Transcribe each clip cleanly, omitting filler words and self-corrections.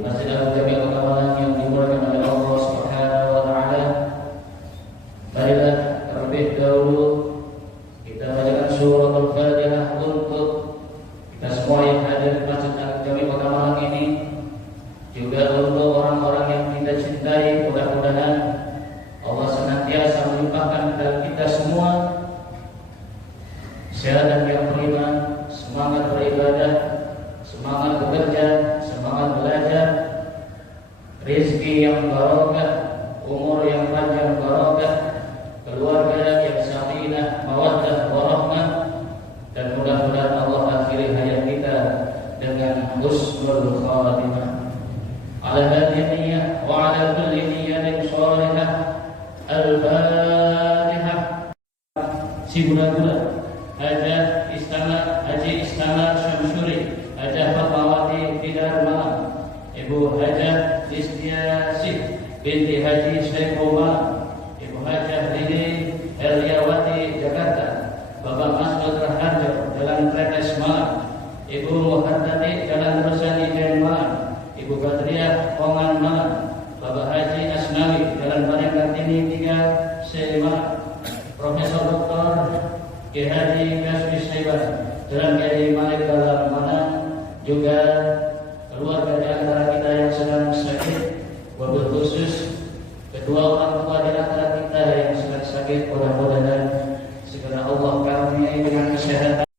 Masjid Jamil Kamalan yang dimulakan oleh Allah Subhanahu wa taala. Marilah terlebih dahulu kita bacakan surah Al-Fatihah untuk kita semua yang hadir di Masjid Jamil Kamalan ini, juga untuk orang-orang yang kita cintai. Mudah-mudahan Allah senantiasa melimpahkan kepada kita semua kesehatan yang beriman, semangat beribadah, semangat bekerja, semangat belajar, rezeki yang barokah, umur yang panjang barokah, keluarga yang sakinah, mawaddah, warahmah, dan mudah-mudahan Allah akhiri hayat kita dengan husnul khatimah. Ala hadhihi niyyah wa ala kulli niyyatin shalihah. Al-Fatihah. Si gula-gula Hajah Haji Istana Syamsuri, Hajah Fatmawati Dharma, Ibu Hajah Listiasih binti Haji Syekhoma, Ibu Hajah Lili Heliawati Jakarta, Bapak Masud Raharjo Jalan Tretes Malang, Ibu Muhaddati Jalan Rosani Malang, Ibu Badriah Pongan Malang, Bapak Haji Asnawi Jalan Bareng Kartini 3 Malang, Profesor Dr. Ki Haji Kasbi Saiban Jalan Kiai Malik Dalam Malang, juga keluarga di antara kita yang sedang sakit, wabil khusus kedua orang tua di antara kita yang sedang sakit. Mudah-mudahan segera Allah karuniai dengan kesehatan.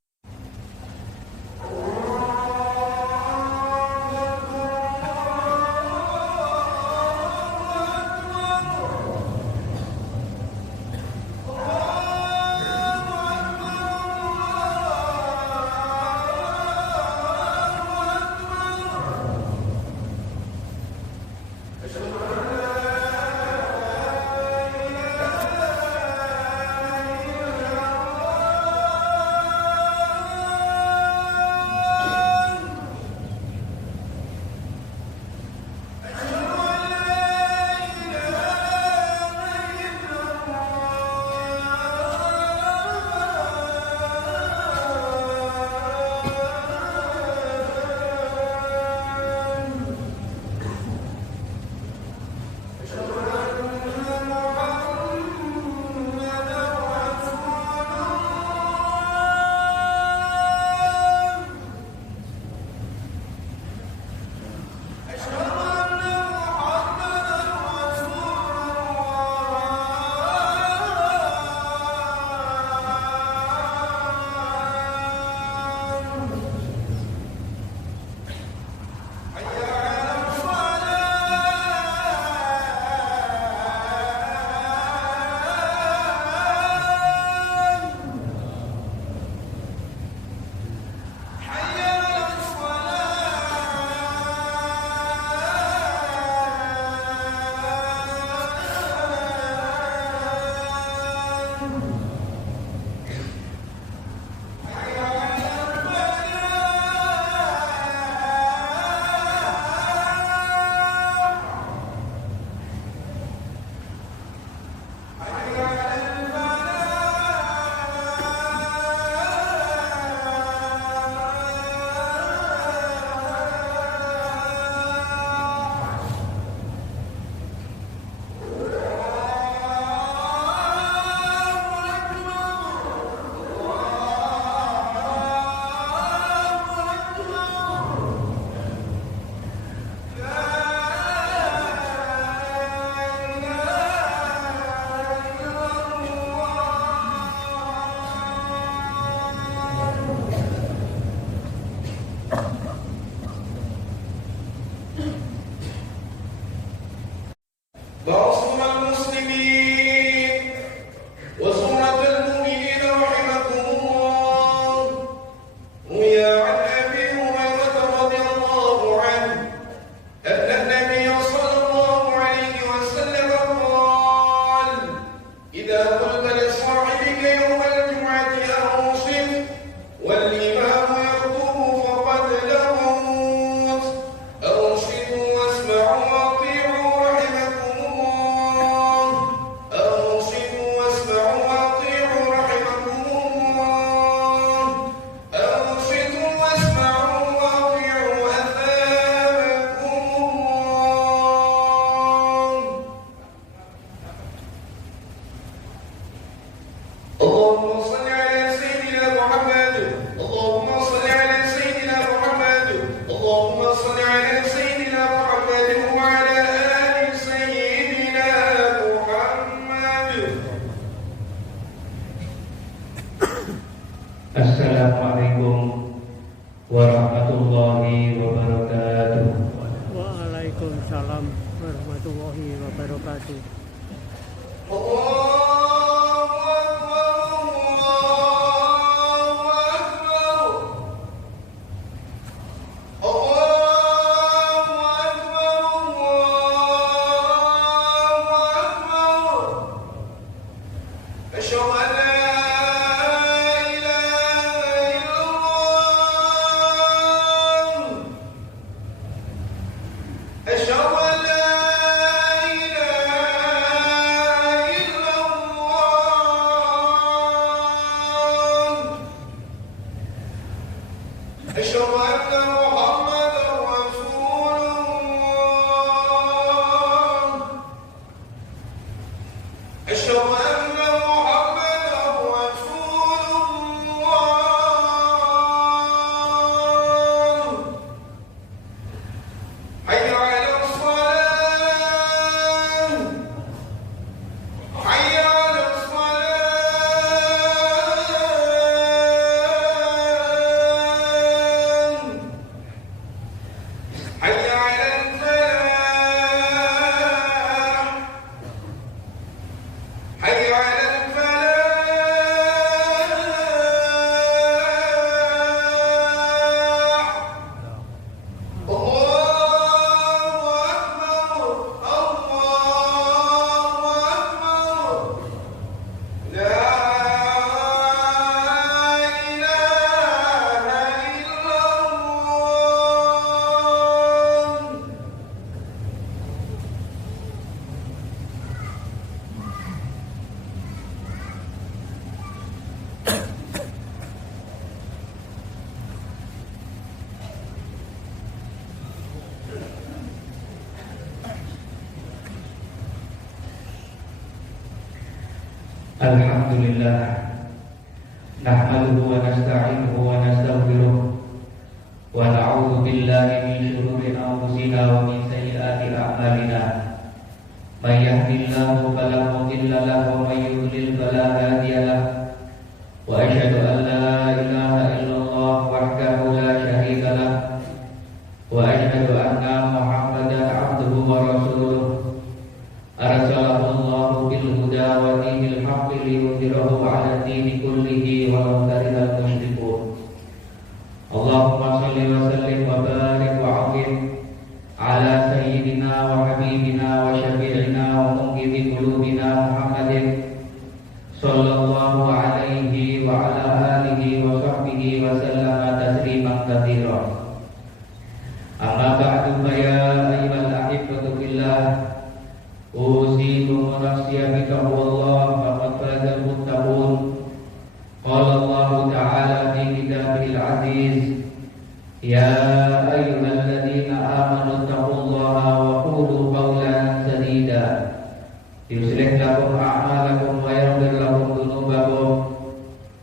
Waalaikumsalam warahmatullahi wabarakatuh. Alhamdulillah, nahmaduhu wa nasta'inuhu wa nastaghfiruh wa na'udzu billahi min shururi anfusina wa min sayyiati a'malina. May yahdihillahu fala mudilla lahu wa may yudlil fala hadiya lahu. Wa asyhadu an la ilaha illallah wahdahu la syarika lahu wa asyhadu anna Muhammadan 'abduhu wa rasuluh. Arsalahu Allahu bil huda wa dinil haqqi liyudhhirahu 'ala dini kullihi walau karihal musyrikun. Allahumma shalli wa sallim wa barik wa 'azim 'ala sayyidina wa habibina wa syafi'ina wa munqidhi qulubina Muhammadin sallallahu alaihi wa ala alihi wa sahbihi wa sallama tasliman katsiran. Amma ba'du, fa ya ayyuhal ahibbatu fillah, usikum wa nafsiya bi taqwallah faqad fazal muttaqun. Qala Allah ta'ala fi kitabil aziz, ya ayyuhalladzina amanu taqullaha wa qulu qawlan sadida yuslih lakum a'malakum wa yaghfir lakum dhunubakum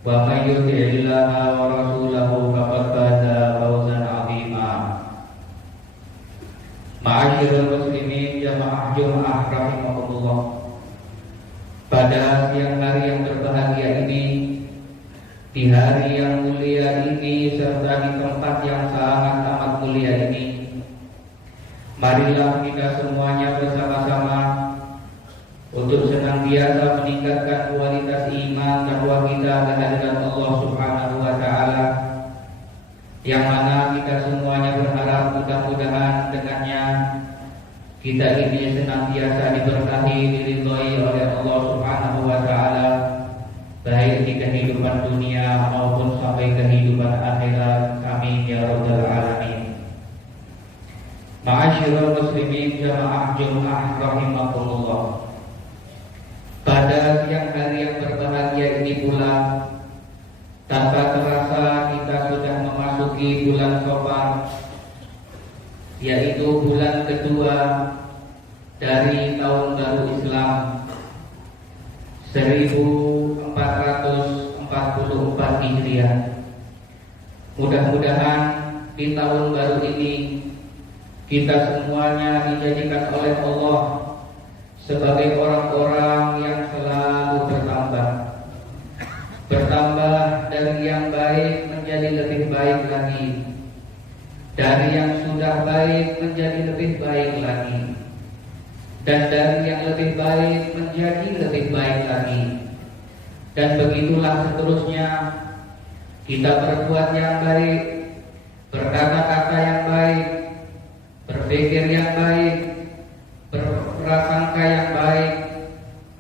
wa may yuti'illaha wa rasulahu faqad faza fawzan 'azima. Ma'asyiral muslimin jamaah Jumat rahimakumullah. Pada siang hari yang berbahagia ini, di hari yang mulia ini, serta di tempat yang sangat amat mulia ini, marilah kita semuanya bersama-sama untuk senantiasa meningkatkan kualitas iman takwa kita kehadirat Allah Subhanahu wa taala, yang mana kita semuanya berharap mudah-mudahan dengannya kita ini senantiasa diberkahi, diridhoi oleh Allah Subhanahu wa taala, baik di kehidupan dunia maupun sampai kehidupan akhirat. Amin ya rabbal alamin. Ma'asyiral muslimin jamaah Jumat rahimakumullah. Pada siang hari yang berbahagia ini pula, tanpa terasa kita sudah memasuki bulan Shawwal, yaitu bulan kedua dari tahun baru Islam 1444 Hijriah. Mudah-mudahan di tahun baru ini kita semuanya dijadikan oleh Allah sebagai orang-orang yang selalu bertambah dari yang baik menjadi lebih baik lagi, dari yang sudah baik menjadi lebih baik lagi, dan dari yang lebih baik menjadi lebih baik lagi. Dan begitulah seterusnya, kita berbuat yang baik, berkata-kata yang baik, berpikir yang baik, berprasangka yang baik,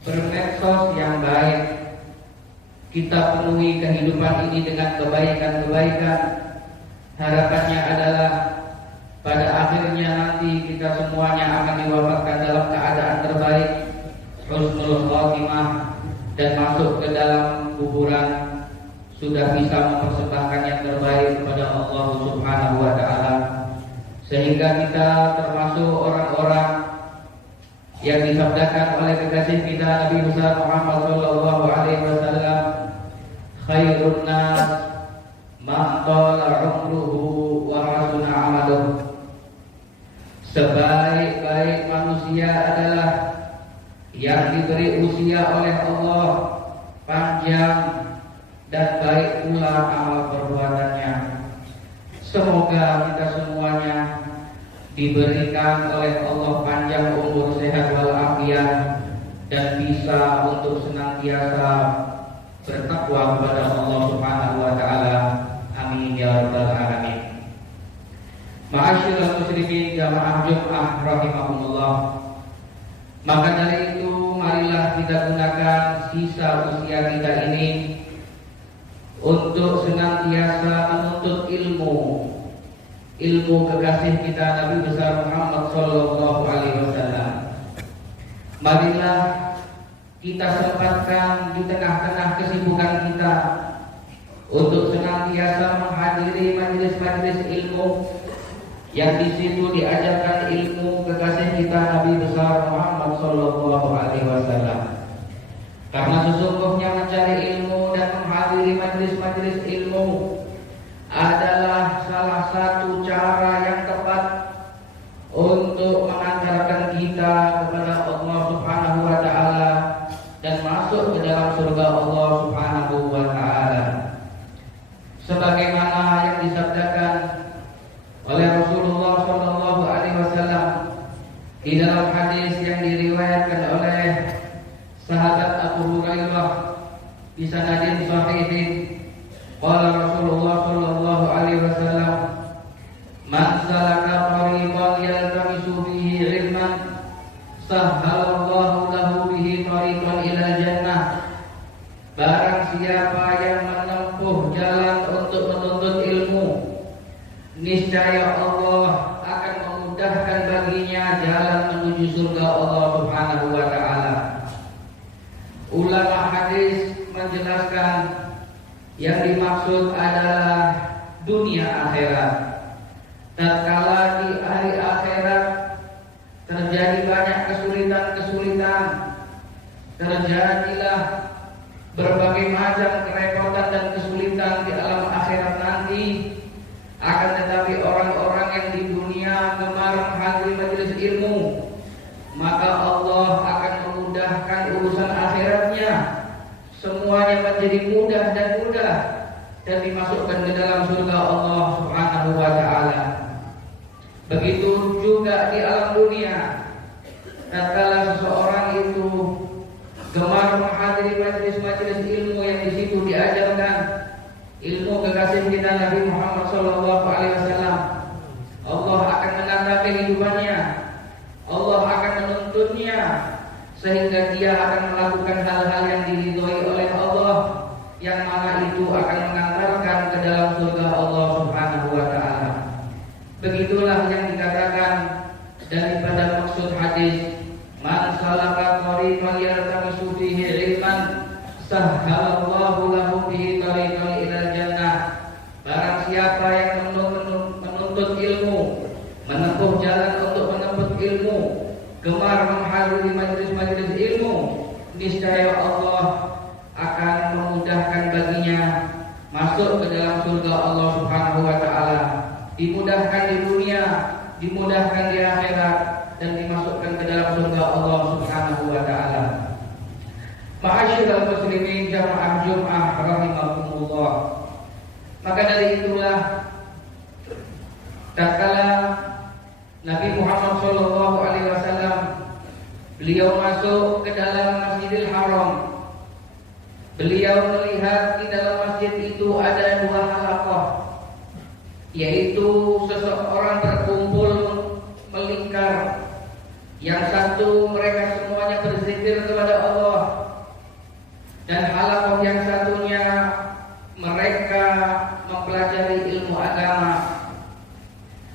bermedsos yang baik. Kita penuhi kehidupan ini dengan kebaikan-kebaikan. Harapannya adalah pada akhirnya nanti kita semuanya akan diwafatkan dalam keadaan terbaik, husnul khotimah, dan masuk ke dalam kuburan sudah bisa mempersembahkan yang terbaik kepada Allah Subhanahu wa Ta'ala, sehingga kita termasuk orang-orang yang disabdakan oleh kekasih kita Nabi besar Muhammad sallallahu alaihi wasallam, khairun nas man tala umruhu wa hasuna amaluhu. Sebaik-baik manusia adalah yang diberi usia oleh Allah panjang dan baik pula amal perbuatannya. Semoga kita semuanya diberikan oleh Allah panjang umur, sehat walafiat, dan bisa untuk senantiasa bertakwa kepada Allah Subhanahu wa Ta'ala. Amin ya rabbal alamin. Ma'asyiral muslimin jamaah Jum'ah rahimahumullah. Maka dari itu marilah kita gunakan sisa usia kita ini untuk senantiasa menuntut ilmu kekasih kita Nabi besar Muhammad sallallahu alaihi wasallam. Marilah kita sempatkan di tengah-tengah kesibukan kita untuk senantiasa menghadiri majelis-majelis ilmu yang di situ diajarkan ilmu kekasih kita Nabi besar Muhammad sallallahu alaihi wasallam. Karena sesungguhnya mencari ilmu dan menghadiri majelis-majelis ilmu adalah salah satu cara yang tepat untuk mengantarkan kita kepada Allah Subhanahu wa Ta'ala dan masuk ke dalam surga Allah Subhanahu wa Ta'ala, sebagaimana yang disabdakan oleh Rasulullah sallallahu alaihi wasallam di dalam hadis yang diriwayatkan oleh sahabat Abu Hurairah bi sanadin sahihin. Qala Rasulullah sallallahu alaihi wasallam, man salaka tariqan yaltamisu fihi ilman sahhalallahu lahu bihi tariqan ila jannah. Barang siapa yang menempuh jalan untuk menuntut ilmu, niscaya Allah akan memudahkan baginya jalan menuju surga Allah Subhanahu wa Ta'ala. Ulama hadis menjelaskan yang dimaksud adalah dunia akhirat. Tatkala di hari akhirat terjadi banyak kesulitan-kesulitan, terjadilah berbagai macam kerepotan dan kesulitan di alam akhirat nanti. Akan tetapi orang-orang yang di dunia gemar menghadiri majelis ilmu, maka Allah akan memudahkan urusan akhiratnya. Semuanya menjadi mudah dan dimasukkan ke dalam surga Allah Subhanahu wa Ta'ala. Begitu juga di alam dunia, tatkala seseorang itu gemar menghadiri majelis-majelis ilmu yang di situ diajarkan ilmu kekasih kita Nabi Muhammad sallallahu alaihi wasallam, Allah akan menata kehidupannya, Allah akan menuntunnya, sehingga dia akan melakukan hal-hal yang diridhoi oleh Allah, yang mana itu akan mengantarkan ke dalam surga Allah Subhanahu wa Ta'ala. Begitulah yang dikatakan daripada maksud hadis, man salaka tariqan yaltamisu fihi ilman sahhalallahu lahu bihi tariqan ilal jannah. Barang siapa yang menuntut ilmu, menempuh jalan untuk menempuh ilmu, gemar menghadiri majelis-majelis ilmu, niscaya Allah akan memudahkan baginya masuk ke dalam surga Allah Subhanahu wa Ta'ala. Dimudahkan di dunia, dimudahkan di akhirat, dan dimasukkan ke dalam surga Allah Subhanahu wa Ta'ala. Ma'asyiral muslimin jamaah Jum'ah rahimakumullah. Maka dari itulah beliau masuk ke dalam Masjidil Haram. Beliau melihat di dalam masjid itu ada 2 halaqah, yaitu seseorang berkumpul melingkar. Yang satu mereka semuanya berzikir kepada Allah, dan halaqah yang satunya mereka mempelajari ilmu agama.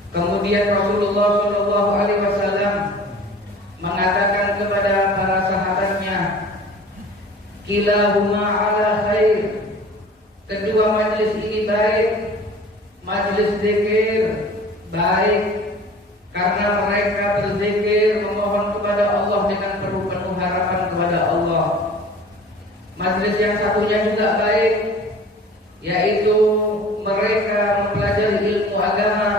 Kemudian Rasulullah SAW mengatakan kepada para sahabatnya, kilahuma ala khair. Kedua majelis ini baik, majelis zikir baik, karena mereka berzikir memohon kepada Allah dengan penuh harapan kepada Allah. Majelis yang satunya juga baik, yaitu mereka mempelajari ilmu agama,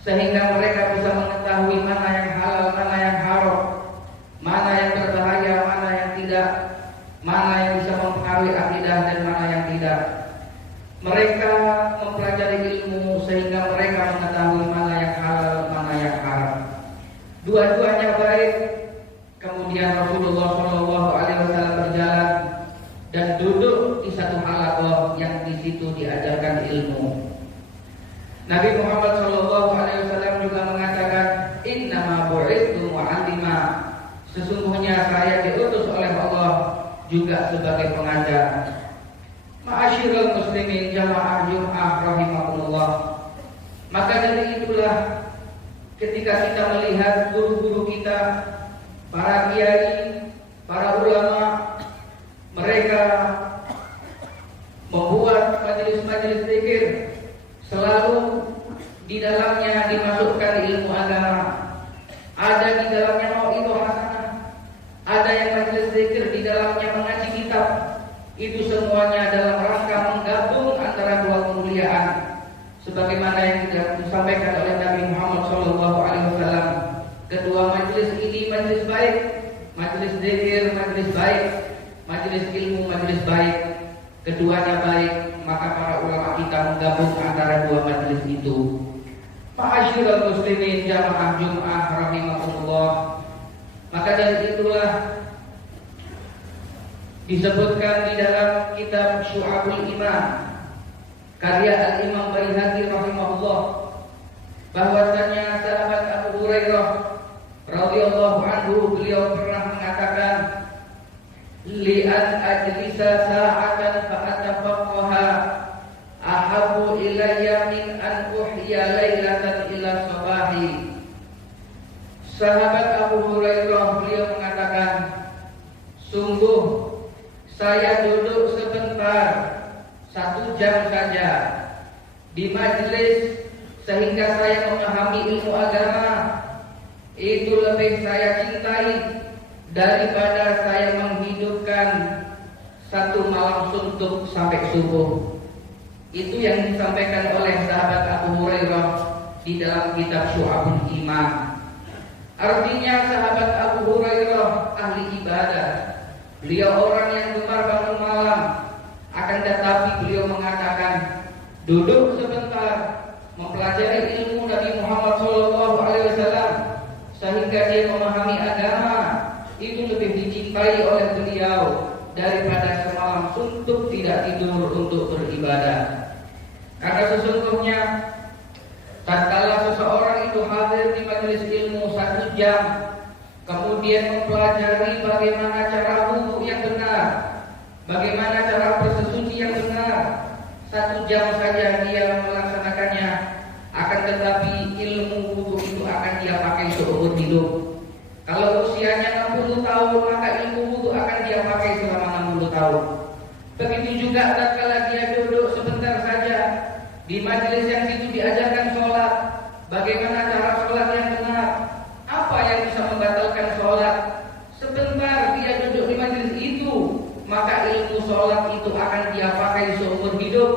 sehingga mereka bisa mengetahui mana yang halal, mana yang haram, mana yang berbahaya, mana yang tidak, mana yang bisa mempengaruhi akidah dan mana yang tidak. Mereka mempelajari ilmu sehingga mereka mengetahui mana yang halal, mana yang haram. Dua-duanya baik. Kemudian Rasulullah SAW berjalan dan duduk di satu halaqah yang di situ diajarkan ilmu. Nabi Muhammad SAW juga mengatakan, innama bu'ithu mu'allima. Sesungguhnya saya diutus oleh Allah juga sebagai pengajar. Ma'asyiral muslimin jamaah Jum'ah rahimakumullah. Maka dari itulah ketika kita melihat guru-guru kita, para kiai, para ulama, mereka membuat majelis-majelis zikir, selalu di dalamnya dimasukkan ilmu agama. Ada di dalamnya mau'idhah hasanah, ada yang majelis zikir di dalamnya mengaji kitab. Itu semuanya dalam rangka menggabung antara 2 kemuliaan, sebagaimana yang disampaikan oleh Nabi Muhammad SAW. Kedua majelis ini majelis baik, majelis zikir majelis baik, majelis ilmu majelis baik. Keduanya baik, maka para ulama kita menggabung antara 2 majelis itu. Ma'asyiral muslimin jamaah Jum'ah rahimakumullah. Maka dari itulah disebutkan di dalam kitab Syu'abul Iman karya Al-Imam Baihaqi rahimahullah, bahwasanya sahabat Abu Hurairah radhiyallahu anhu, beliau pernah mengatakan, li'an ajlisa sa'atan fa'atafaqqaha ahabbu ilayya min an uhya lailatan ila sabahi. Sahabat Abu Hurairah beliau mengatakan, sungguh saya duduk sebentar, 1 jam saja di majelis, sehingga saya memahami ilmu agama. Itu lebih saya cintai daripada saya menghidupkan 1 malam suntuk sampai subuh. Itu yang disampaikan oleh sahabat Abu Hurairah di dalam kitab Syu'abul Iman. Artinya sahabat Abu Hurairah ahli ibadah. Beliau orang yang gemar bangun malam. Akan tetapi beliau mengatakan, duduk sebentar mempelajari ilmu Nabi Muhammad SAW, sehingga dia memahami agama. Itu lebih dicintai oleh beliau daripada semalam suntuk tidak tidur untuk beribadah. Karena sesungguhnya tatkala seseorang itu hadir di majelis ilmu 1 jam, kemudian mempelajari bagaimana cara wudu yang benar, bagaimana cara bersesuci yang benar, 1 jam saja dia melaksanakannya, akan tetapi ilmu wudu itu akan dia pakai seumur hidup. Kalau usianya 60 tahun, maka ilmu wudu akan dia pakai selama 60 tahun. Begitu juga tatkala dia duduk sebentar saja di majelis yang situ diajarkan sholat, bagaimana cara sholat yang benar, apa yang bisa membatalkan sholat. Sebentar dia duduk di majelis itu, maka ilmu sholat itu akan dia pakai seumur hidup.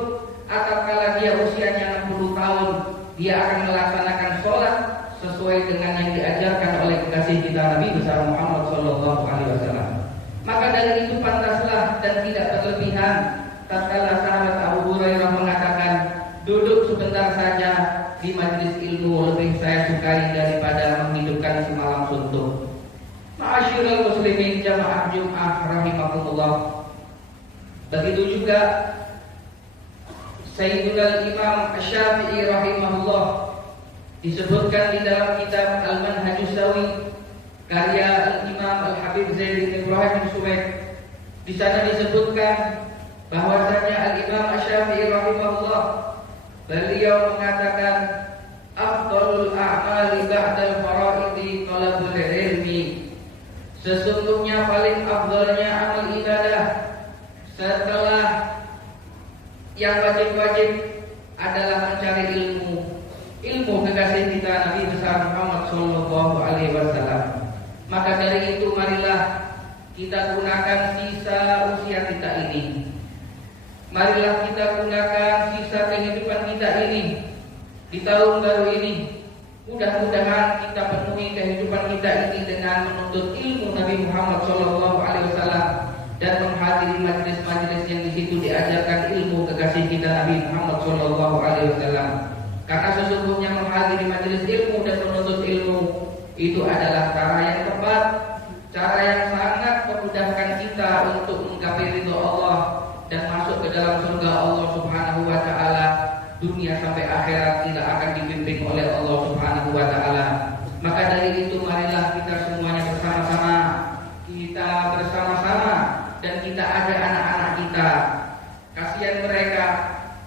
Atau kalau dia usianya 60 tahun, dia akan melaksanakan sholat sesuai dengan yang diajarkan oleh kekasih kita Nabi besar Muhammad SAW. Maka dari itu pantaslah dan tidak berlebihan tatkala sahabat Abu Hurairah mengatakan, duduk sebentar saja di majelis ilmu lebih saya sukai daripada menghidupkan semalam suntuk. Ma'asyiral Ikhwanil muslimin jamaah Jum'ah rahimakumullah. Begitu juga Sayyidul Imam Asy-Syafi'i rahimahullah disebutkan di dalam kitab Al-Manhajus Sawi karya Al-Imam Al-Habib Zaid bin Ibrahim bin Suwaid. Di sana disebutkan bahwasanya Al-Imam Asy-Syafi'i rahimahullah beliau mengatakan afdhalul a'mali ba'dal fara'idi talabul ilmi. Sesungguhnya paling afdalnya amal ibadah setelah yang wajib-wajib adalah mencari ilmu. Ilmu kekasih kita Nabi besar Muhammad sallallahu alaihi wasallam. Maka dari itu marilah kita gunakan sisa usia kita ini. Marilah kita gunakan sisa kehidupan kita ini di tahun baru ini. Mudah-mudahan kita penuhi kehidupan kita ini dengan menuntut ilmu Nabi Muhammad sallallahu alaihi wasallam dan menghadiri majelis-majelis yang di situ diajarkan ilmu kekasih kita Nabi Muhammad sallallahu alaihi wasallam. Karena sesungguhnya menghadiri majelis ilmu dan menuntut ilmu itu adalah cara yang tepat, cara yang sangat memudahkan kita untuk menggapai ridho Allah dan masuk ke dalam surga Allah Subhanahu wa taala. Dunia sampai akhirat tidak akan dibimbing oleh Allah Subhanahu wa taala. Maka dari itu marilah kita semuanya bersama-sama, dan kita ajak anak-anak kita. Kasihan mereka,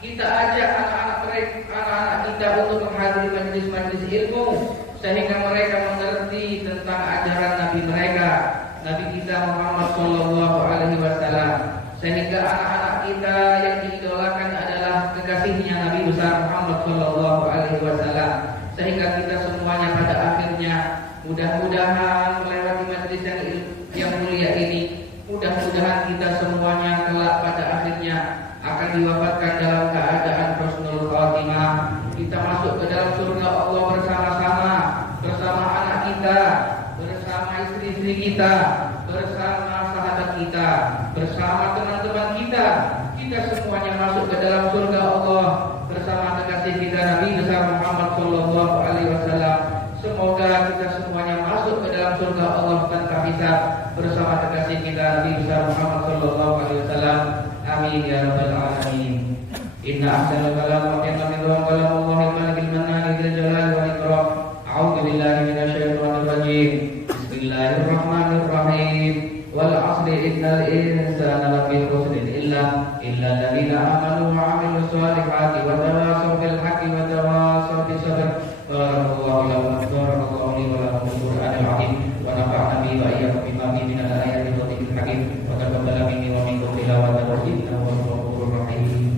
kita ajak anak-anak kita untuk menghadiri majelis-majelis ilmu sehingga mereka mengerti tentang ajaran Nabi mereka, Nabi kita Muhammad sallallahu alaihi wasallam. Sehingga anak-anak kita yang diidolakan adalah kekasihnya Nabi besar Muhammad sallallahu alaihi wasallam. Sehingga kita semuanya pada akhirnya mudah-mudahan melewati majelis yang mulia ini, mudah-mudahan kita semuanya kelak pada akhirnya akan diwafatkan dalam keadaan husnul khatimah. Kita masuk ke dalam surga Allah bersama-sama, bersama anak kita, bersama istri-istri kita, bersama sahabat kita, bersama teman-teman kita. Kita semuanya masuk ke dalam surga Allah bersama kekasih kita Nabi besar Muhammad sallallahu alaihi wasallam. Semoga kita semuanya masuk ke dalam surga Allah tanpa hisab bersama kekasih kita Nabi besar Muhammad sallallahu alaihi wasallam. Amin ya rabbal alamin. Inna ahsanal kalam wa kalam Allahi malikil mannan dzil jalali wal ikram. A'udzu billahi minasy syaithanir rajim. Bismillahirrahmanirrahim. Wal 'asri innal insana lafi khusrin illa alladziina aamanu wa 'amilus shalihati wa tawassaw bil haqqi wa tawassaw bis sabr. Barakallahu li wa lakum fil Qur'anil 'azim wa nafa'ana bihi wa iyyakum bima fihi minal ayati wa dhikril hakim wa taqabbala minni wa minkum tilawatahu innahu huwal ghafurur rahim.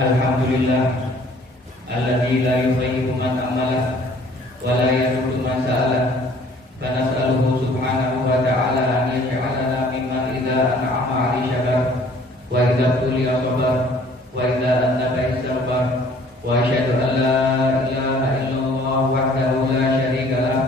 Alhamdulillah alladzi la yughayyiru man amala wa la yaruddu man sa'ala. Fa nas'aluhu subhanahu wa ta'ala an yaj'alana mimman idza an'ama 'alaihi syakar wa idza tuliya sabar wa idza annaba istaghfar. Wa asyhadu an la ilaha illallah wahdahu la syarika lah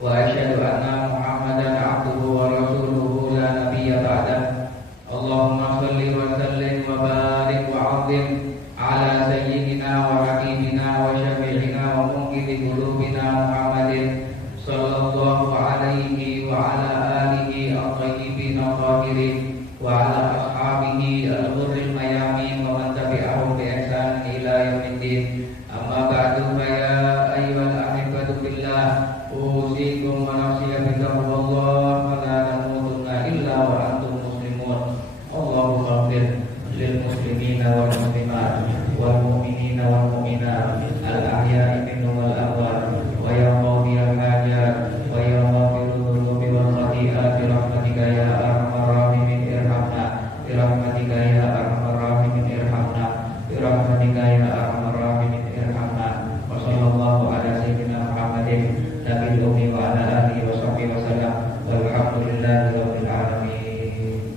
wa asyhadu anna Muhammadan 'abduhu wa rasuluhu la nabiyya ba'dah. Allahumma shalli wa sallim wa barik wa 'azzim ala sayyidina wa habibina wa syafi'ina wa munqidhi qulubina Muhammadin sallallahu alaihi wa ala alihi at-tayyibin at-tahirin wa ala ashabihi al-ghurril mayamin wa man tabi'ahum bi ihsan ila yaumiddin. Amma ba'du, fa ya ayyuhal ahibatu billah, usikum wa nafsi bi taqwallah wa la tamutunna illa wa antum muslimun. Allahumma ighfir lil muslimina wal muslimat wal mu'minina wal mu'minat al ahya'i minhum wal amwat wa ya qadiyal hajat wa ya ghafirul dhunubi wal khati'at bi rahmatika ya arhamar rahimin irhamna bi rahmatika ya arhamar rahimin irhamna bi rahmatika ya arhamar rahimin irhamna. Wa sallallahu ala sayyidina Muhammadin nabiyil ummi wa ala alihi wa sahbihi wa sallam walhamdulillahi rabbil alamin.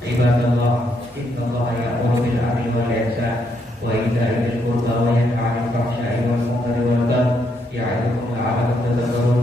Ibadallah, innallaha ya'muru bil 'adli wal ihsan وإيتاء ذي القربى وينهى عن الفحشاء والمنكر والبغي يعظكم لعلكم تذكرون